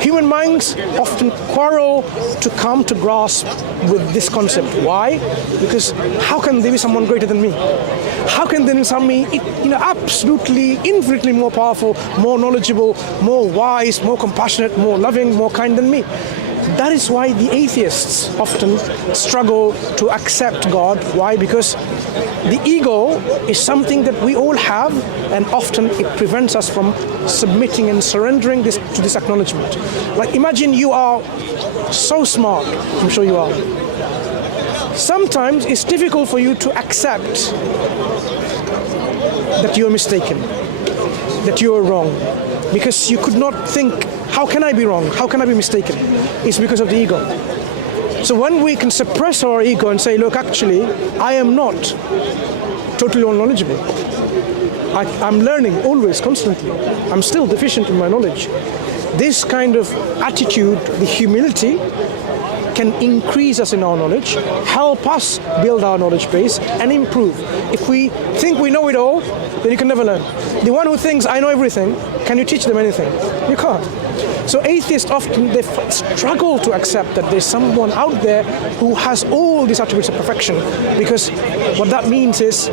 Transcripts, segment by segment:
Human minds often quarrel to come to grasp with this concept. Why? Because how can there be someone greater than me? How can there be someone absolutely, infinitely more powerful, more knowledgeable, more wise, more compassionate, more loving, more kind than me? That is why the atheists often struggle to accept God. Why? Because the ego is something that we all have, and often it prevents us from submitting and surrendering to this acknowledgement. Like, imagine you are so smart, I'm sure you are. Sometimes it's difficult for you to accept that you are mistaken, that you are wrong, because you could not think, how can I be wrong? How can I be mistaken? It's because of the ego. So when we can suppress our ego and say, look, actually, I am not totally unknowledgeable. I'm learning always, constantly. I'm still deficient in my knowledge. This kind of attitude, the humility, can increase us in our knowledge, help us build our knowledge base, and improve. If we think we know it all, then you can never learn. The one who thinks, I know everything, can you teach them anything? You can't. So atheists often, they struggle to accept that there's someone out there who has all these attributes of perfection, because what that means is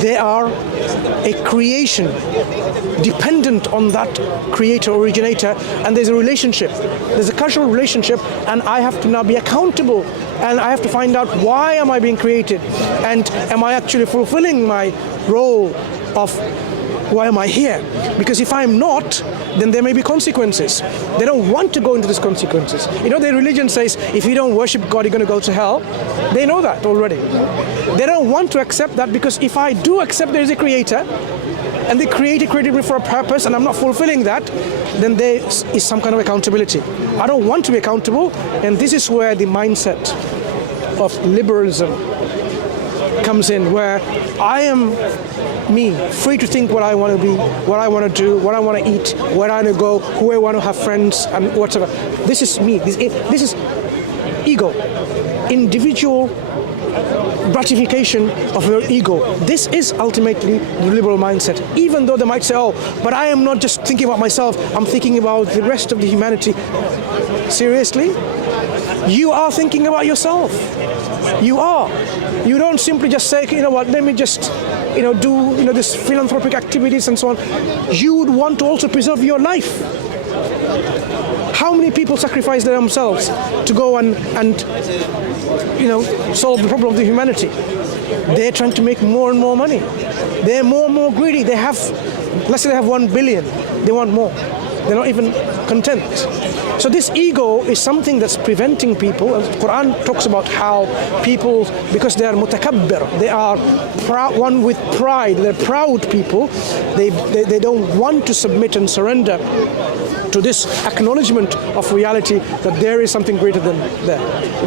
they are a creation dependent on that creator, originator, and there's a relationship. There's a causal relationship, and I have to now be accountable, and I have to find out, why am I being created, and am I actually fulfilling my role of why am I here? Because if I'm not, then there may be consequences. They don't want to go into these consequences. Their religion says, if you don't worship God, you're going to go to hell. They know that already. They don't want to accept that, because if I do accept there is a creator, and the creator created me for a purpose, and I'm not fulfilling that, then there is some kind of accountability. I don't want to be accountable, and this is where the mindset of liberalism comes in, where I am me, free to think what I want to be, what I want to do, what I want to eat, where I want to go, who I want to have friends, and whatever. This is me. This is ego, individual gratification of your ego. This is ultimately the liberal mindset. Even though they might say, oh, but I am not just thinking about myself, I'm thinking about the rest of the humanity. Seriously? You are thinking about yourself. You are. You don't simply just say, let me just, do, this philanthropic activities and so on. You would want to also preserve your life. How many people sacrifice themselves to go and solve the problem of the humanity? They're trying to make more and more money. They're more and more greedy. Let's say they have 1 billion. They want more. They're not even content. So this ego is something that's preventing people. And the Quran talks about how people, because they are mutakabbir, they are one with pride, they're proud people, they don't want to submit and surrender to this acknowledgement of reality that there is something greater than there.